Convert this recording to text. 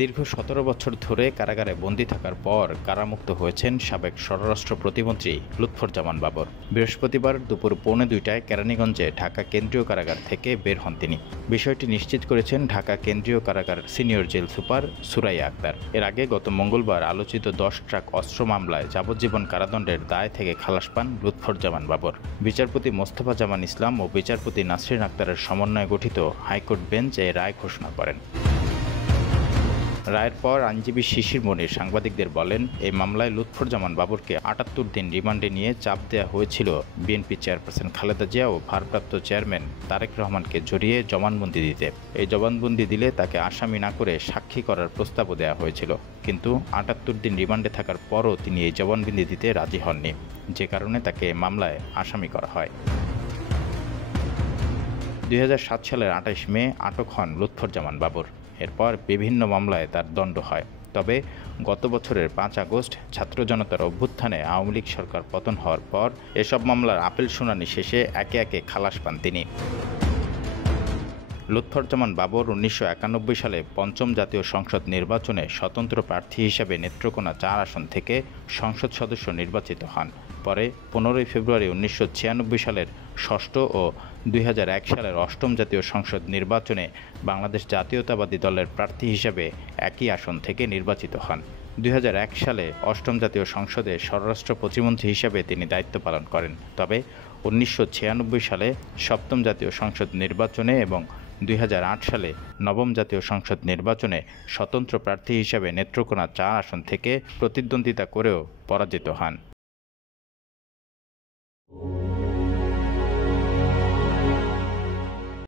দীর্ঘ ১৭ বছর ধরে কারাগারে বন্দী থাকার পর কারামুক্ত হয়েছেন সাবেক স্বরাষ্ট্র প্রতিমন্ত্রী লুৎফুজ্জামান বাবর। বৃহস্পতিবার দুপুর ১:৩০টায় কেরানীগঞ্জে ঢাকা কেন্দ্রীয় কারাগার থেকে বের হন তিনি। বিষয়টি নিশ্চিত করেছেন ঢাকা কেন্দ্রীয় কারাগার senior jail super Suraiya Akter. এর আগে গত মঙ্গলবার আলোচিত ১০ ট্রাক অস্ত্র মামলায় যাবজ্জীবন কারাদণ্ডের দায় থেকে খালাস পান লুৎফুজ্জামান বাবর। বিচারপতি মোস্তফা জামান ইসলাম ও বিচারপতি নাসরিন আক্তারের সমন্বয়ে গঠিত হাইকোর্ট বেঞ্চ এই রায় ঘোষণা করেন। রায়ের পর আইনজীবী শিশির মনির সাংবাদিকদের বলেন, এই মামলায় লুৎফুজ্জামান বাবরকে ৭৮ দিন রিমান্ডে নিয়ে চাপ দেওয়া হয়েছিল বিএনপি চেয়ারপারসন খালেদা জিয়া ও ভারপ্রাপ্ত চেয়ারম্যান তারেক রহমানকে জড়িয়ে জবানবন্দি দিতে। এই জবানবন্দি দিলে তাকে আসামি না করে সাক্ষী করার প্রস্তাবও দেওয়া হয়েছিল, কিন্তু ৭৮ দিন রিমান্ডে থাকার পরও তিনি এই জবানবন্দি দিতে রাজি হননি, যে কারণে তাকে মামলায় আসামি করা হয়। ২০০৭ সালের ২৮ মে আটক হন লুৎফুজ্জামান বাবর। এরপর বিভিন্ন মামলায় তার দণ্ড হয়। তবে গত বছরের ৫ আগস্ট ছাত্র জনতার অভ্যুত্থানে আওয়ামী লীগ সরকার পতন হওয়ার পর এসব মামলার আপিল শুনানি শেষে একে একে খালাস পান তিনি। লুৎফুজ্জামান বাবর ১৯৯১ সালে পঞ্চম জাতীয় সংসদ নির্বাচনে স্বতন্ত্র প্রার্থী হিসেবে নেত্রকোনা ৪ আসন থেকে সংসদ সদস্য নির্বাচিত হন। পরে ১৫ ফেব্রুয়ারি ১৯৯৬ সালের ষষ্ঠ ও ২০০১ সালের অষ্টম জাতীয় সংসদ নির্বাচনে বাংলাদেশ জাতীয়তাবাদী দলের প্রার্থী হিসেবে একই আসন থেকে নির্বাচিত হন। ২০০১ সালে অষ্টম জাতীয় সংসদে স্বরাষ্ট্র প্রতিমন্ত্রী হিসেবে তিনি দায়িত্ব পালন করেন। তবে ১৯৯৬ সালে সপ্তম জাতীয় সংসদ নির্বাচনে এবং ২০০৮ সালে নবম জাতীয় সংসদ নির্বাচনে স্বতন্ত্র প্রার্থী হিসেবে নেত্রকোনা ৪ আসন থেকে প্রতিদ্বন্দ্বিতা করেও পরাজিত হন।